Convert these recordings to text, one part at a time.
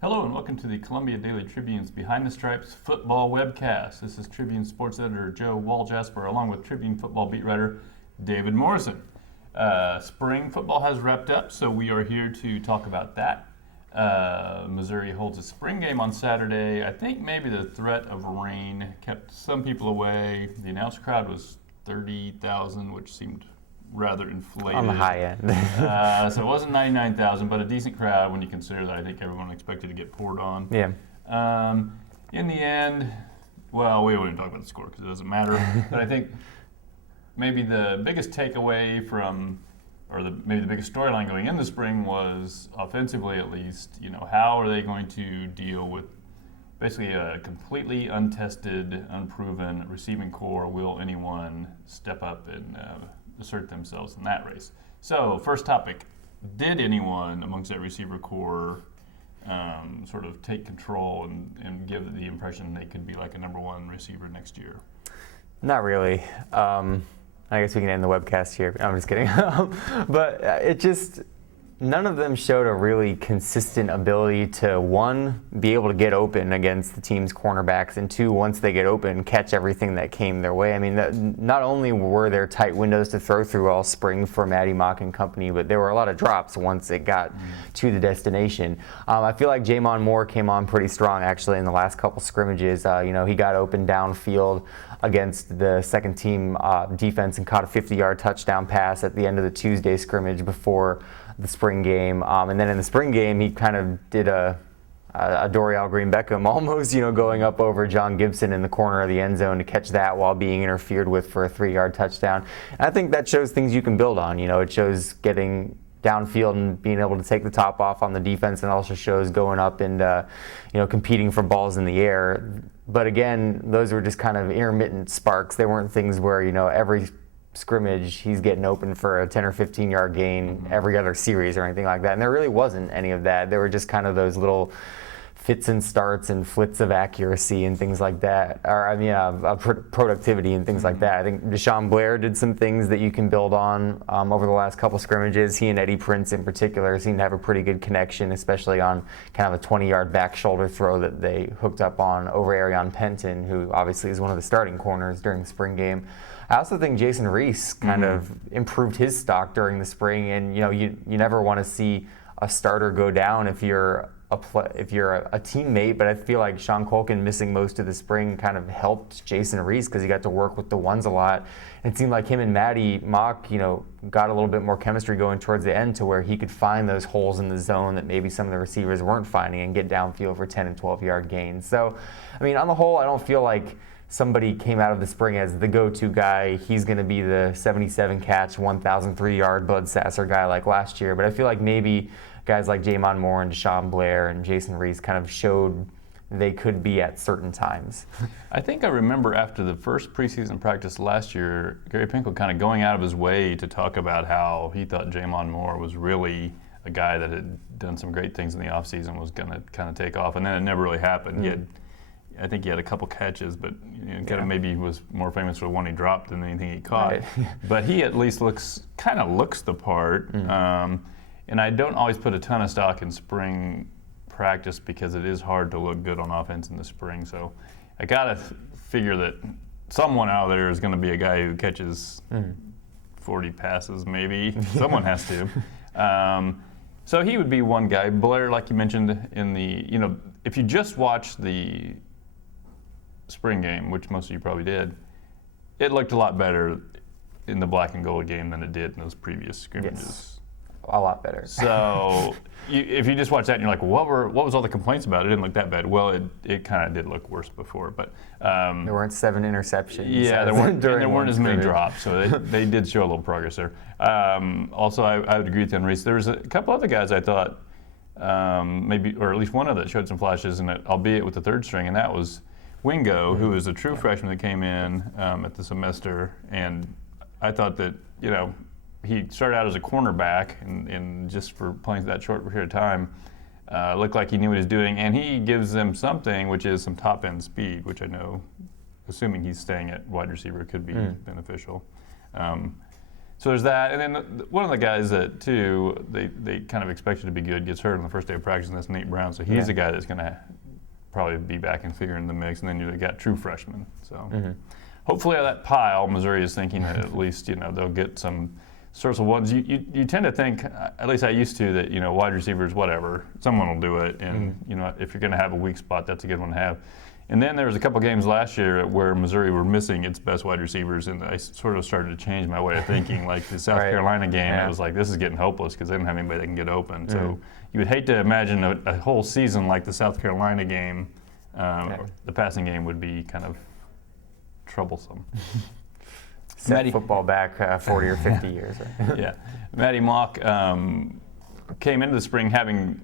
Hello and welcome to the Columbia Daily Tribune's Behind the Stripes football webcast. This is Tribune sports editor Joe Walljasper along with Tribune football beat writer David Morrison. Spring football has wrapped up, so we are here to talk about that. Missouri holds a spring game on Saturday. I think maybe the threat of rain kept some people away. The announced crowd was 30,000, which seemed rather inflated. On the high end. So it wasn't 99,000, but a decent crowd when you consider that I think everyone expected to get poured on. Yeah. In the end, well, we wouldn't talk about the score because it doesn't matter. But I think maybe the biggest takeaway from, or maybe the biggest storyline going into spring was offensively at least, how are they going to deal with basically a completely untested, unproven receiving core? Will anyone step up and assert themselves in that race? So, first topic, did anyone amongst that receiver core sort of take control and give the impression they could be like a number one receiver next year? Not really. I guess we can end the webcast here. I'm just kidding. But none of them showed a really consistent ability to, one, be able to get open against the team's cornerbacks, and two, once they get open, catch everything that came their way. I mean, not only were there tight windows to throw through all spring for Maty Mauk and company, but there were a lot of drops once it got to the destination. I feel like Maty Mauk came on pretty strong, actually, in the last couple scrimmages. He got open downfield against the second team defense and caught a 50-yard touchdown pass at the end of the Tuesday scrimmage before the spring game. And then in the spring game, he kind of did a Dorial Green Beckham almost, going up over John Gibson in the corner of the end zone to catch that while being interfered with for a 3-yard touchdown. And I think that shows things you can build on. It shows getting downfield and being able to take the top off on the defense, and also shows going up and competing for balls in the air. But again, those were just kind of intermittent sparks. They weren't things where every scrimmage he's getting open for a 10 or 15-yard gain every other series or anything like that. And there really wasn't any of that. There were just kind of those little fits and starts and flits of accuracy and things like that, productivity and things like that. I think Deshaun Blair did some things that you can build on over the last couple scrimmages. He and Eddie Prince in particular seemed to have a pretty good connection, especially on kind of a 20-yard back shoulder throw that they hooked up on over Arion Penton, who obviously is one of the starting corners during the spring game. I also think Jason Reese kind of improved his stock during the spring, and you never want to see a starter go down if you're a teammate, but I feel like Sean Colkin missing most of the spring kind of helped Jason Reese because he got to work with the ones a lot. And it seemed like him and Maty Mauk, got a little bit more chemistry going towards the end to where he could find those holes in the zone that maybe some of the receivers weren't finding and get downfield for 10 and 12-yard gains. So, on the whole, I don't feel like somebody came out of the spring as the go-to guy. He's going to be the 77-catch, 1,003-yard Bud Sasser guy like last year. But I feel like maybe guys like Jamon Moore and Deshaun Blair and Jason Reese kind of showed they could be at certain times. I think I remember after the first preseason practice last year, Gary Pinkel kind of going out of his way to talk about how he thought Jamon Moore was really a guy that had done some great things in the offseason, was going to kind of take off, and then it never really happened. I think he had a couple catches, but maybe he was more famous for the one he dropped than anything he caught. Right. But he at least looks the part. And I don't always put a ton of stock in spring practice because it is hard to look good on offense in the spring. So I got to figure that someone out there is going to be a guy who catches 40 passes maybe. Someone has to. So he would be one guy. Blair, like you mentioned, if you just watch the spring game, which most of you probably did, it looked a lot better in the black and gold game than it did in those previous scrimmages. Yes. A lot better. So if you just watch that and you're like, what was all the complaints about? It didn't look that bad. Well, it kind of did look worse before, but there weren't 7 interceptions. Yeah, there weren't as many drops, so they did show a little progress there. Also, I would agree with you on Reese. There was a couple other guys I thought maybe, or at least one of them that showed some flashes, and albeit with the third string, and that was Wingo, who was a true freshman that came in at the semester, and I thought that he started out as a cornerback, and just for playing that short period of time, looked like he knew what he was doing. And he gives them something, which is some top-end speed, which I know, assuming he's staying at wide receiver, could be beneficial. So there's that, and then one of the guys that too they kind of expected to be good gets hurt on the first day of practice, and that's Nate Brown. So he's a guy that's going to probably be back and figure in the mix, and then you've got true freshmen. So hopefully out of that pile, Missouri is thinking that at least they'll get some sorts of ones. You tend to think, at least I used to, that wide receivers, whatever, someone will do it, and if you're going to have a weak spot, that's a good one to have. And then there was a couple games last year where Missouri were missing its best wide receivers, and I sort of started to change my way of thinking. Like the South Carolina game, it was like, this is getting hopeless because they don't have anybody that can get open. So you would hate to imagine a whole season like the South Carolina game. The passing game would be kind of troublesome. Set football back 40 or 50 years. Right? Yeah. Maty Mauk came into the spring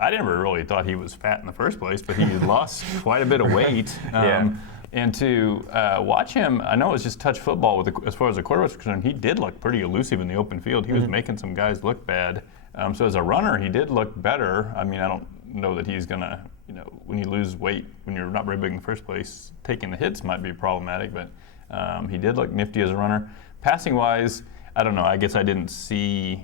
I never really thought he was fat in the first place, but he had lost quite a bit of weight. And to watch him, I know it's just touch football as far as the quarterback's concerned, he did look pretty elusive in the open field. He was making some guys look bad. So as a runner, he did look better. I mean, I don't know that he's going to, when you lose weight, when you're not very big in the first place, taking the hits might be problematic, but he did look nifty as a runner. Passing-wise, I don't know. I guess I didn't see,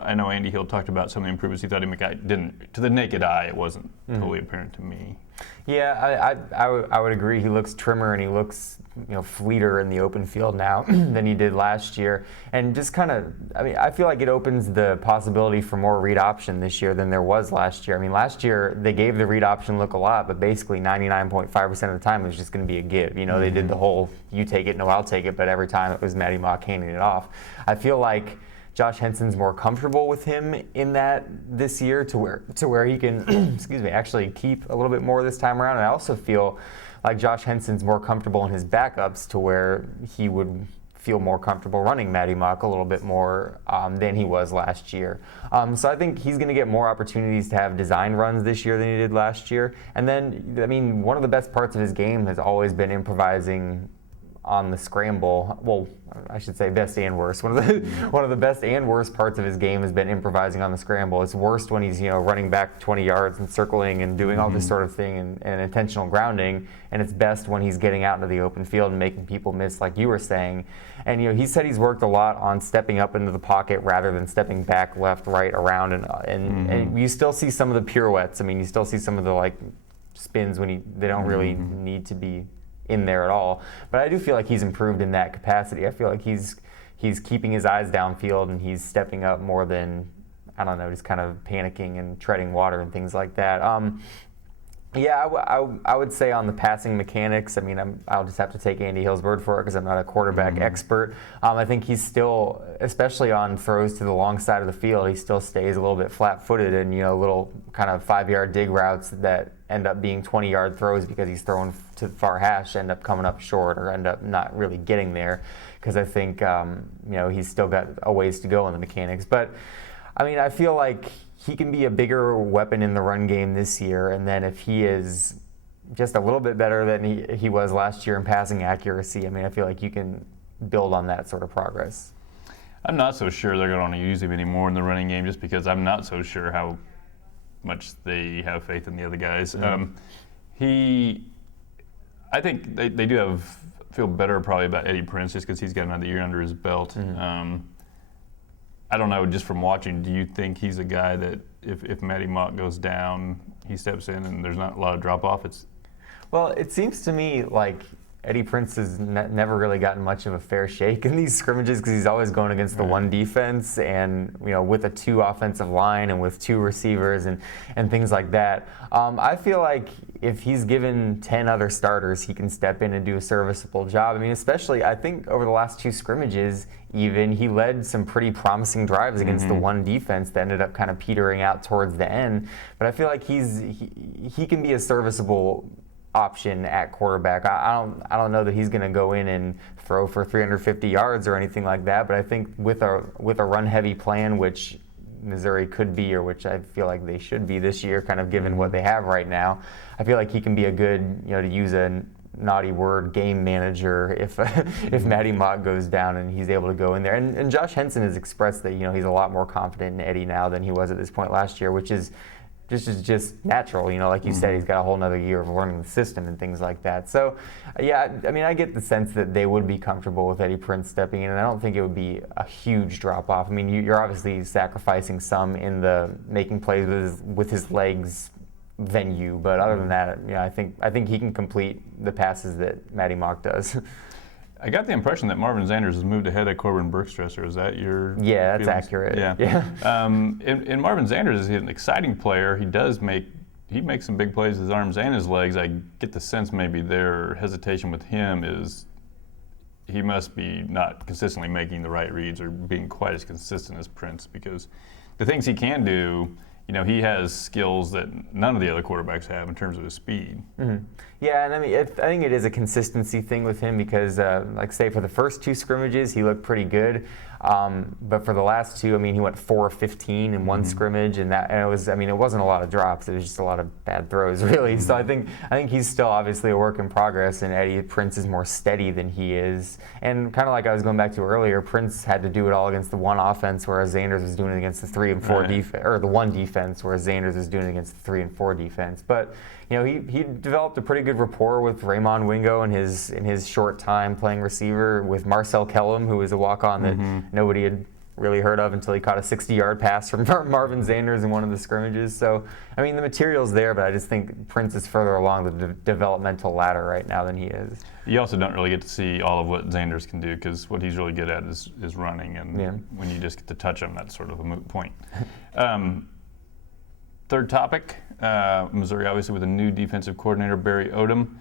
I know Andy Hill talked about some of the improvements he thought he didn't, to the naked eye, it wasn't totally apparent to me. Yeah, I would agree. He looks trimmer and he looks fleeter in the open field now than he did last year. And just kind of, I feel like it opens the possibility for more read option this year than there was last year. I mean, last year they gave the read option look a lot, but basically 99.5% of the time it was just going to be a give. They did the whole you take it, no, I'll take it, but every time it was Maty Mauk handing it off. I feel like Josh Henson's more comfortable with him in that this year to where he can actually keep a little bit more this time around. And I also feel like Josh Henson's more comfortable in his backups to where he would feel more comfortable running Maty Mauk a little bit more than he was last year. So I think he's going to get more opportunities to have design runs this year than he did last year. And then, one of the best parts of his game has always been improvising on the scramble. Well, I should say best and worst. One of the best and worst parts of his game has been improvising on the scramble. It's worst when he's running back 20 yards and circling and doing all this sort of thing and intentional grounding, and it's best when he's getting out into the open field and making people miss, like you were saying. And he said he's worked a lot on stepping up into the pocket rather than stepping back, left, right, around, and you still see some of the pirouettes. I mean, you still see some of the spins when they don't really need to be in there at all. But I do feel like he's improved in that capacity. I feel like he's keeping his eyes downfield and he's stepping up more than, I don't know, just kind of panicking and treading water and things like that. I would say on the passing mechanics, I'll just have to take Andy Hill's word for it because I'm not a quarterback expert. I think he's still, especially on throws to the long side of the field, he still stays a little bit flat-footed and, little kind of 5-yard dig routes that end up being 20-yard throws because he's throwing to the far hash, end up coming up short or end up not really getting there because I think, he's still got a ways to go in the mechanics. But, I feel like he can be a bigger weapon in the run game this year, and then if he is just a little bit better than he was last year in passing accuracy, I feel like you can build on that sort of progress. I'm not so sure they're going to use him anymore in the running game just because I'm not so sure how much they have faith in the other guys. I think they do feel better probably about Eddie Prince just because he's got another year under his belt. I don't know, just from watching, do you think he's a guy that if Maty Mauk goes down, he steps in and there's not a lot of drop-off? Well, it seems to me like Eddie Prince has never really gotten much of a fair shake in these scrimmages because he's always going against the one defense and with a 2 offensive line and with 2 receivers and things like that. I feel like if he's given 10 other starters, he can step in and do a serviceable job. Especially I think over the last 2 scrimmages, even he led some pretty promising drives against the one defense that ended up kind of petering out towards the end. But I feel like he can be a serviceable option at quarterback. I don't know that he's going to go in and throw for 350 yards or anything like that, but I think with a run-heavy plan, which Missouri could be, or which I feel like they should be this year, kind of given what they have right now, I feel like he can be a good, to use a naughty word, game manager if Maty Mauk goes down and he's able to go in there. And Josh Henson has expressed that he's a lot more confident in Eddie now than he was at this point last year, which is just natural. Like you said, he's got a whole nother year of learning the system and things like that. So, yeah, I mean, I get the sense that they would be comfortable with Eddie Prince stepping in, and I don't think it would be a huge drop off. I mean, you're obviously sacrificing some in the making plays with his legs venue, but other than that, I think he can complete the passes that Maty Mauk does. I got the impression that Marvin Zanders has moved ahead of Corbin Bergstresser. Is that your Yeah, that's feelings? accurate. Yeah. And Marvin Zanders is an exciting player. He makes some big plays with his arms and his legs. I get the sense maybe their hesitation with him is he must be not consistently making the right reads or being quite as consistent as Prince, because the things he can do, he has skills that none of the other quarterbacks have in terms of his speed. Mm-hmm. Yeah, and I mean, I think it is a consistency thing with him because, like say, for the first 2 scrimmages, he looked pretty good. But for the last 2, I mean, he went 4 of 15 in one scrimmage, and it wasn't a lot of drops. It was just a lot of bad throws, really. So I think he's still obviously a work in progress, and Eddie Prince is more steady than he is. And kind of like I was going back to earlier, Prince had to do it all against the one offense, whereas Zanders was doing it against the 3 and 4 defense, or the one defense, whereas Zanders was doing it against the 3 and 4 defense. But he developed a pretty good rapport with Raymond Wingo in his short time playing receiver, with Marcel Kellum, who was a walk-on that nobody had really heard of until he caught a 60-yard pass from Marvin Zanders in one of the scrimmages. So, I mean, the material's there, but I just think Prince is further along the developmental ladder right now than he is. You also don't really get to see all of what Zanders can do, because what he's really good at is running, and when you just get to touch him, that's sort of a moot point. Third topic, Missouri obviously with a new defensive coordinator, Barry Odom.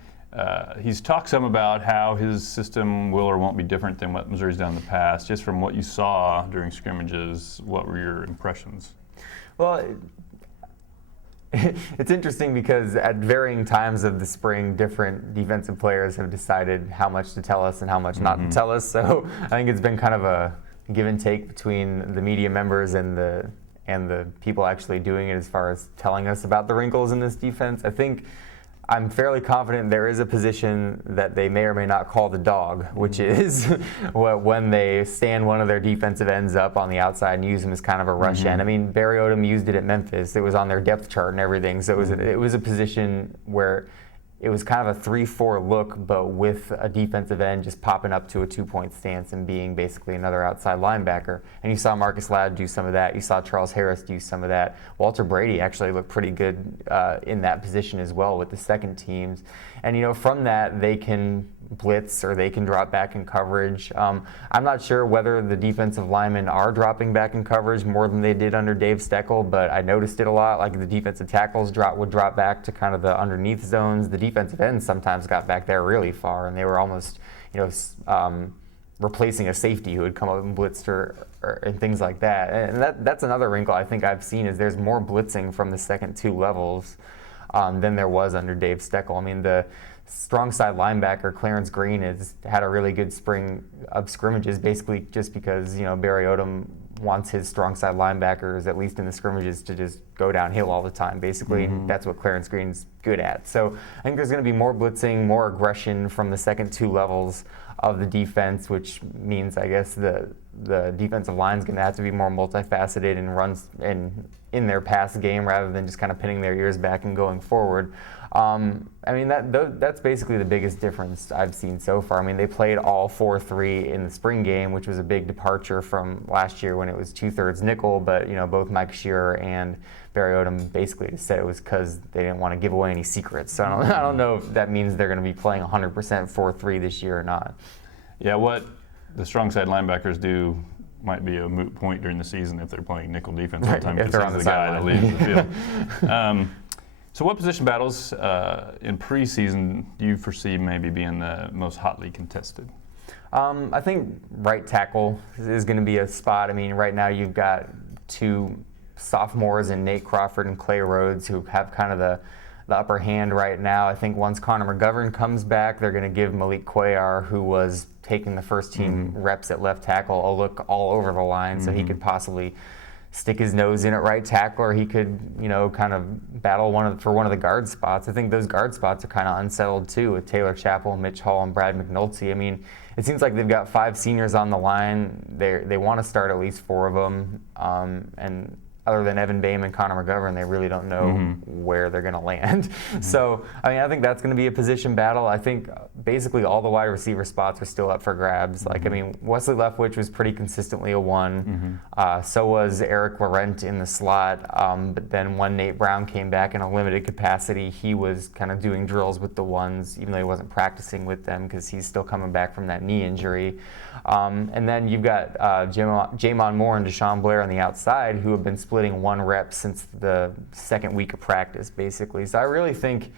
He's talked some about how his system will or won't be different than what Missouri's done in the past. Just from what you saw during scrimmages, what were your impressions? Well, it's interesting because at varying times of the spring, different defensive players have decided how much to tell us and how much not to tell us. So I think it's been kind of a give and take between the media members and the people actually doing it as far as telling us about the wrinkles in this defense. I think I'm fairly confident there is a position that they may or may not call the dog, which is when they stand one of their defensive ends up on the outside and use him as kind of a rush end. I mean, Barry Odom used it at Memphis. It was on their depth chart and everything. So it was a position where it was kind of a 3-4 look, but with a defensive end just popping up to a 2-point stance and being basically another outside linebacker. And you saw Marcus Ladd do some of that. You saw Charles Harris do some of that. Walter Brady actually looked pretty good in that position as well with the second teams. And from that, they can blitz or they can drop back in coverage. I'm not sure whether the defensive linemen are dropping back in coverage more than they did under Dave Steckel, but I noticed it a lot. Like the defensive tackles would drop back to kind of the underneath zones. The defensive ends sometimes got back there really far, and they were almost, replacing a safety who had come up and blitzed or and things like that. And that's another wrinkle I think I've seen is there's more blitzing from the second 2 levels than there was under Dave Steckel. I mean, the strong side linebacker Clarence Green has had a really good spring of scrimmages, basically just because Barry Odom wants his strong side linebackers, at least in the scrimmages, to just go downhill all the time, basically. And that's what Clarence Green's good at. So I think there's going to be more blitzing, more aggression from the second 2 levels of the defense, which means I guess the defensive line's going to have to be more multifaceted and runs in their pass game rather than just kind of pinning their ears back and going forward. I mean, that's basically the biggest difference I've seen so far. I mean, they played all 4-3 in the spring game, which was a big departure from last year when it was 2/3 nickel, but both Mike Shearer and Barry Odom basically just said it was because they didn't want to give away any secrets. So I don't know if that means they're going to be playing 100% 4-3 this year or not. Yeah, what the strong side linebackers do might be a moot point during the season if they're playing nickel defense all the time, because he's the guy that leads the field. So what position battles in preseason do you foresee maybe being the most hotly contested? I think right tackle is going to be a spot. I mean, right now you've got 2 sophomores in Nate Crawford and Clay Rhodes who have kind of the upper hand right now. I think once Connor McGovern comes back, they're going to give Malik Cuellar, who was taking the first team reps at left tackle, a look all over the line, so he could possibly stick his nose in at right tackle, or he could, kind of battle for one of the guard spots. I think those guard spots are kind of unsettled too, with Taylor Chappell, Mitch Hall, and Brad McNulty. I mean, it seems like they've got 5 seniors on the line. They want to start at least 4 of them, and other than Evan Boehm and Connor McGovern, they really don't know where they're going to land. So, I mean, I think that's going to be a position battle. I think basically all the wide receiver spots are still up for grabs. Like, I mean, Wesley Leftwich was pretty consistently a 1. So was Eric Laurent in the slot. But then when Nate Brown came back in a limited capacity, he was kind of doing drills with the 1s, even though he wasn't practicing with them because he's still coming back from that knee injury. And then you've got Jamon Moore and Deshaun Blair on the outside who have been splitting 1 rep since the second week of practice, basically. So I really think,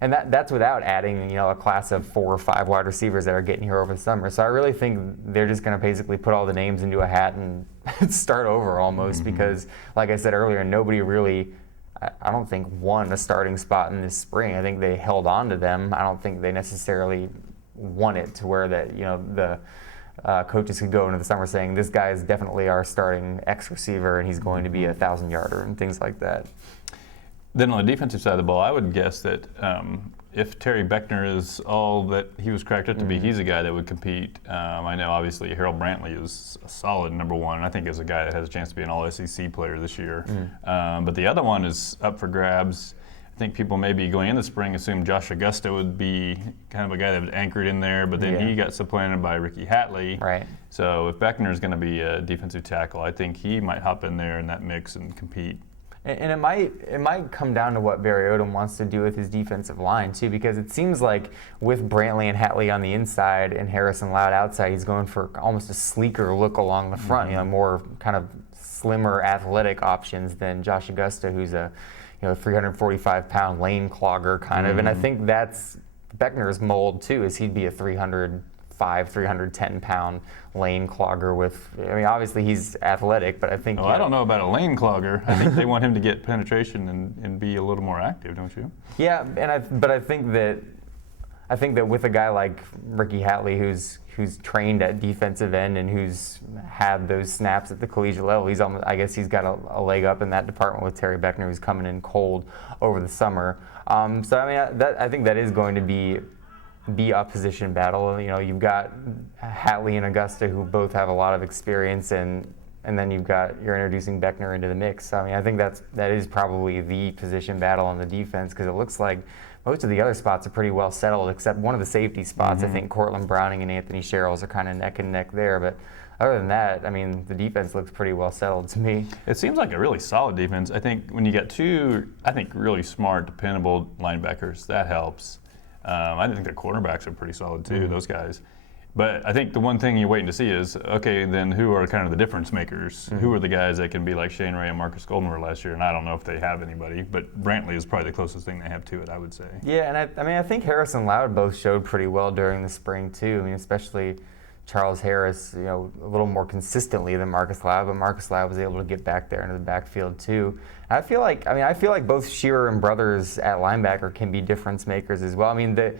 and that's without adding, a class of 4 or 5 wide receivers that are getting here over the summer. So I really think they're just going to basically put all the names into a hat and start over almost because, like I said earlier, nobody really, I don't think, won a starting spot in this spring. I think they held on to them. I don't think they necessarily won it to where that, the coaches could go into the summer saying this guy is definitely our starting X receiver and he's going to be a 1,000-yarder and things like that. Then on the defensive side of the ball, I would guess that if Terry Beckner is all that he was cracked up to be, he's a guy that would compete. I know obviously Harold Brantley is a solid number 1. And I think is a guy that has a chance to be an all-SEC player this year. But the other one is up for grabs. I think people maybe going in the spring assumed Josh Augusta would be kind of a guy that was anchored in there, but then he got supplanted by Ricky Hatley. Right. So if Beckner is going to be a defensive tackle, I think he might hop in there in that mix and compete. And it might come down to what Barry Odom wants to do with his defensive line too, because it seems like with Brantley and Hatley on the inside and Harrison Loud outside, he's going for almost a sleeker look along the front, more kind of slimmer athletic options than Josh Augusta, who's a 345-pound lane clogger kind of. And I think that's Beckner's mold too, is he'd be a 305, 310-pound lane clogger with, obviously he's athletic, but I think... I don't know about a lane clogger. I think they want him to get penetration and be a little more active, don't you? Yeah, but I think that with a guy like Ricky Hatley, who's trained at defensive end and who's had those snaps at the collegiate level, I guess he's got a leg up in that department with Terry Beckner, who's coming in cold over the summer. So I think that is going to be a position battle. You've got Hatley and Augusta, who both have a lot of experience, and then you're introducing Beckner into the mix. I think that is probably the position battle on the defense, because it looks like most of the other spots are pretty well settled, except one of the safety spots. I think Cortland Browning and Anthony Sherrills are kind of neck and neck there, but other than that, the defense looks pretty well settled to me. It seems like a really solid defense. I think when you get 2, really smart, dependable linebackers, that helps. I think the quarterbacks are pretty solid too, those guys. But I think the one thing you're waiting to see is, okay, then who are kind of the difference makers? Who are the guys that can be like Shane Ray and Marcus Golden were last year? And I don't know if they have anybody, but Brantley is probably the closest thing they have to it, I would say. Yeah, and I think Harris and Loud both showed pretty well during the spring too. Especially Charles Harris, a little more consistently than Marcus Loud, but Marcus Loud was able to get back there into the backfield too. And I feel like both Shearer and Brothers at linebacker can be difference makers as well. The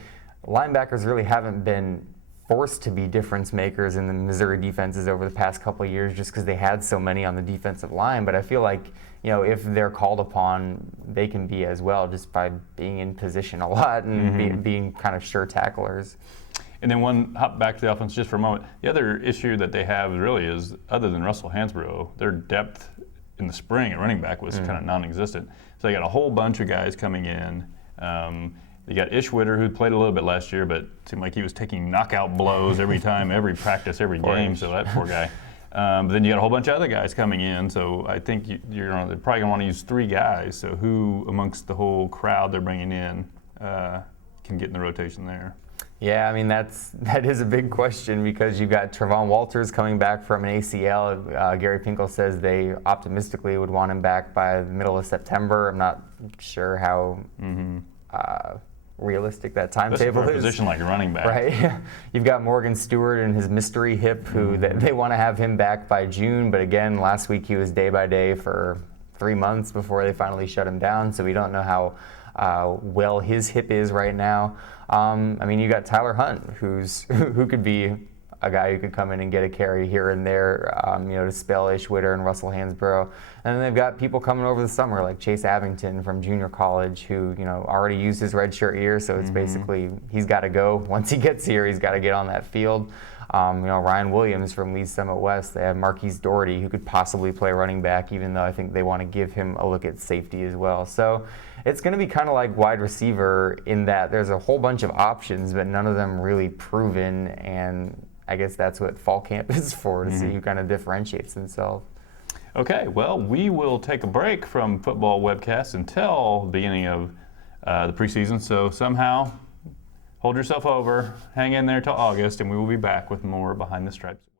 linebackers really haven't been forced to be difference makers in the Missouri defenses over the past couple of years just because they had so many on the defensive line. But I feel like, if they're called upon, they can be as well just by being in position a lot and being kind of sure tacklers. And then hop back to the offense just for a moment. The other issue that they have really is, other than Russell Hansbrough, their depth in the spring at running back was kind of non-existent. So they got a whole bunch of guys coming in. They got Ish Witter, who played a little bit last year, but it seemed like he was taking knockout blows every time, every practice, every game. So that poor guy. But then you got a whole bunch of other guys coming in. So I think they're probably going to want to use 3 guys. So who amongst the whole crowd they're bringing in can get in the rotation there? Yeah, that is a big question, because you've got Trevon Walters coming back from an ACL. Gary Pinkel says they optimistically would want him back by the middle of September. I'm not sure how realistic that timetable is. For a position like running back. Right. You've got Morgan Stewart and his mystery hip, who they want to have him back by June. But again, last week he was day by day for 3 months before they finally shut him down. So we don't know how well his hip is right now. You got Tyler Hunt, who could be a guy who could come in and get a carry here and there, to spell Ishwitter and Russell Hansborough. And then they've got people coming over the summer like Chase Abington from junior college who, already used his redshirt year, so it's basically he's got to go. Once he gets here, he's got to get on that field. Ryan Williams from Lee's Summit West. They have Marquise Doherty, who could possibly play running back, even though I think they want to give him a look at safety as well. So it's going to be kind of like wide receiver in that there's a whole bunch of options, but none of them really proven. And I guess that's what fall camp is for, to see who kind of differentiates themselves. Okay, well, we will take a break from football webcasts until the beginning of the preseason. So somehow, hold yourself over, hang in there till August, and we will be back with more Behind the Stripes.